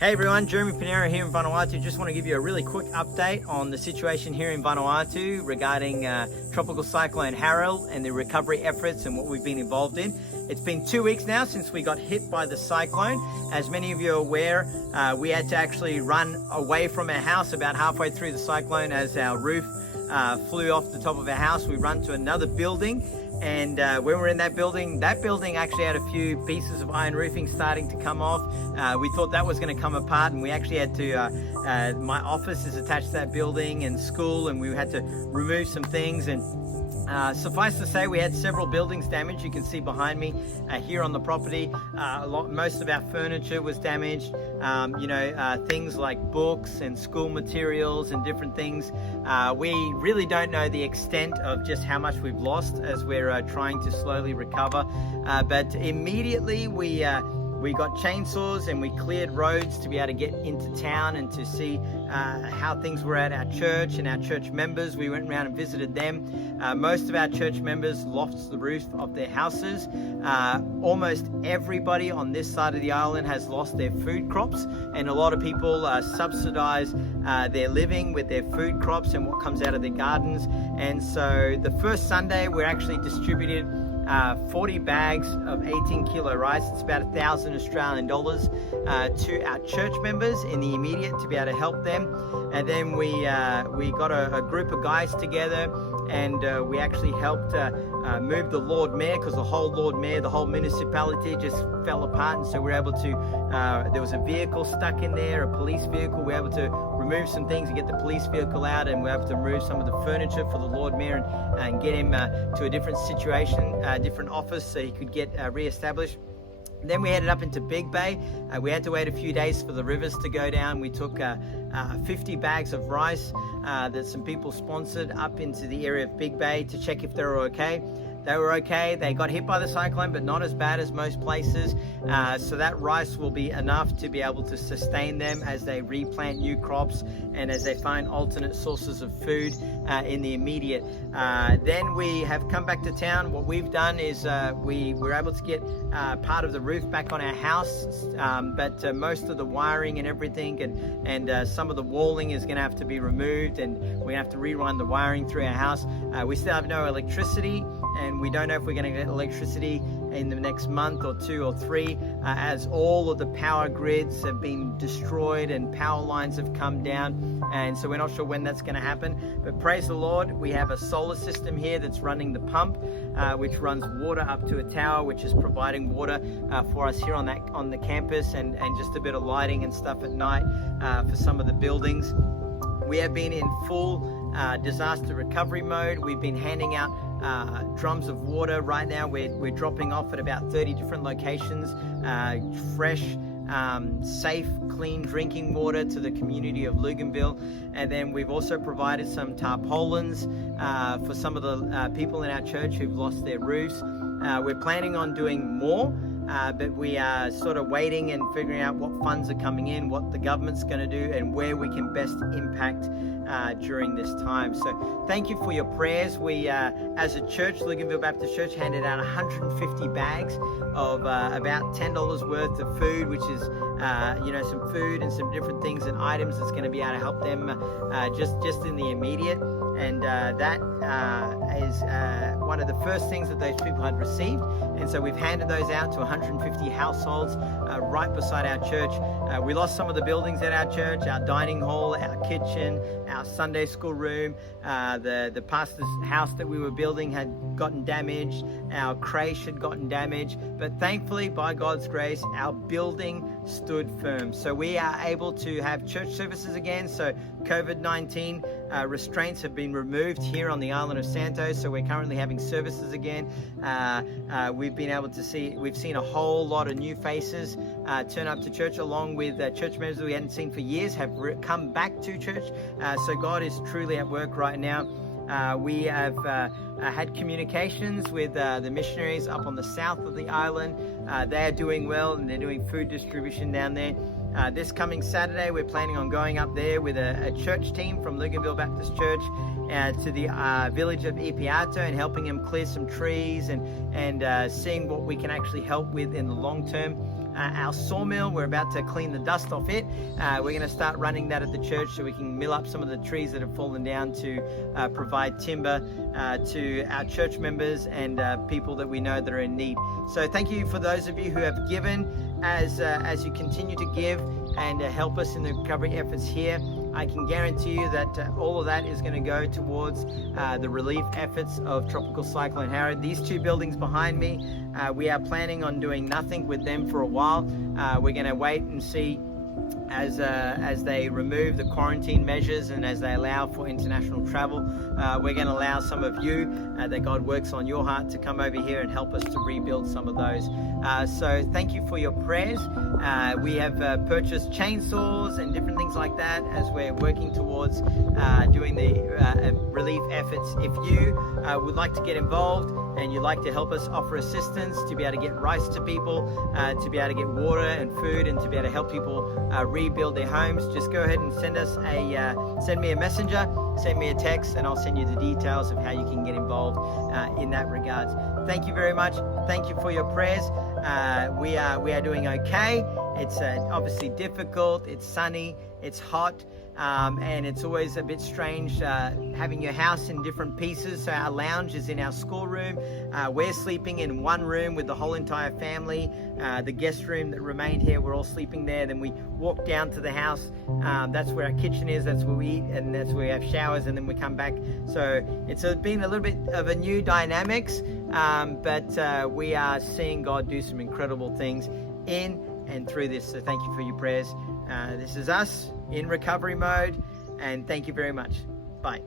Hey everyone, Jeremy Pinero here in Vanuatu. Just want to give you a really quick update on the situation here in Vanuatu regarding Tropical Cyclone Harold and the recovery efforts and what we've been involved in. It's been 2 weeks now since we got hit by the cyclone. As many of you are aware, we had to actually run away from our house about halfway through the cyclone as our roof flew off the top of our house. We ran to another building, and when we were in that building actually had a few pieces of iron roofing starting to come off. We thought that was going to come apart, and we actually had to, my office is attached to that building and school, and we had to remove some things. And suffice to say, we had several buildings damaged. You can see behind me here on the property, most of our furniture was damaged. Things like books and school materials and different things. We really don't know the extent of just how much we've lost as we're trying to slowly recover. But immediately we got chainsaws and we cleared roads to be able to get into town and to see how things were at our church and our church members. We went around and visited them. Most of our church members lost the roof of their houses. Almost everybody on this side of the island has lost their food crops, and a lot of people subsidize their living with their food crops and what comes out of their gardens. And so the first Sunday we actually distributed 40 bags of 18-kilo rice. It's about 1,000 Australian dollars to our church members in the immediate to be able to help them. And then we got a group of guys together, and we actually helped move the Lord Mayor, because the whole Lord Mayor, the whole municipality just fell apart. And so we were able to, there was a vehicle stuck in there, a police vehicle. We were able to remove some things and get the police vehicle out, and we were able to remove some of the furniture for the Lord Mayor and get him to a different situation, different office, so he could get re-established. Then we headed up into Big Bay. We had to wait a few days for the rivers to go down. We took 50 bags of rice that some people sponsored up into the area of Big Bay to check if they were okay. They were okay. They got hit by the cyclone, but not as bad as most places. So that rice will be enough to be able to sustain them as they replant new crops and as they find alternate sources of food in the immediate. Then we have come back to town. What we've done is we were able to get part of the roof back on our house, but most of the wiring and everything and some of the walling is going to have to be removed, and we're going to have to rerun the wiring through our house. We still have no electricity, and we don't know if we're going to get electricity in the next month or 2 or 3, as all of the power grids have been destroyed and power lines have come down, and so we're not sure when that's going to happen. But praise the Lord, we have a solar system here that's running the pump, which runs water up to a tower, which is providing water for us here on the campus, and just a bit of lighting and stuff at night for some of the buildings. We have been in full disaster recovery mode. We've been handing out drums of water. Right now we're dropping off at about 30 different locations, fresh, safe, clean drinking water to the community of Luganville. And then we've also provided some tarpaulins for some of the people in our church who've lost their roofs. We're planning on doing more, but we are sort of waiting and figuring out what funds are coming in, what the government's going to do, and where we can best impact during this time. So thank you for your prayers. We, as a church, Luganville Baptist Church, handed out 150 bags of about $10 worth of food, which is, some food and some different things and items that's going to be able to help them just in the immediate. And that is one of the first things that those people had received. And so we've handed those out to 150 households right beside our church. We lost some of the buildings at our church, our dining hall, our kitchen, our Sunday school room. The pastor's house that we were building had gotten damaged. Our creche had gotten damaged. But thankfully, by God's grace, our building stood firm. So we are able to have church services again. So COVID-19 restraints have been removed here on the island of Santos, so we're currently having services again. We've seen a whole lot of new faces turn up to church, along with church members that we hadn't seen for years have come back to church. So God is truly at work right now. We have had communications with the missionaries up on the south of the island. They are doing well, and they're doing food distribution down there. This coming Saturday, we're planning on going up there with a church team from Luganville Baptist Church to the village of Ipiato and helping them clear some trees and seeing what we can actually help with in the long term. our sawmill. We're about to clean the dust off it. We're going to start running that at the church so we can mill up some of the trees that have fallen down to provide timber to our church members and people that we know that are in need. So thank you for those of you who have given. As you continue to give and help us in the recovery efforts here, I can guarantee you that all of that is going to go towards the relief efforts of Tropical Cyclone Harry. These two buildings behind me, we are planning on doing nothing with them for a while. We're going to wait and see as they remove the quarantine measures and as they allow for international travel. We're going to allow some of you that God works on your heart to come over here and help us to rebuild some of those. So thank you for your prayers. We have purchased chainsaws and different things like that as we're working towards doing the relief efforts. If you would like to get involved and you'd like to help us offer assistance to be able to get rice to people, to be able to get water and food, and to be able to help people rebuild their homes, just go ahead and send me a messenger, send me a text, and I'll send you the details of how you can get involved in that regards. Thank you very much. Thank you for your prayers. We are doing okay. It's obviously difficult. It's sunny. It's hot. And it's always a bit strange having your house in different pieces. So our lounge is in our schoolroom. We're sleeping in one room with the whole entire family. The guest room that remained here, we're all sleeping there. Then we walk down to the house. That's where our kitchen is. That's where we eat, and that's where we have showers, and then we come back. So it's been a little bit of a new dynamics, but we are seeing God do some incredible things in and through this. So thank you for your prayers. This is us in recovery mode, and thank you very much. Bye.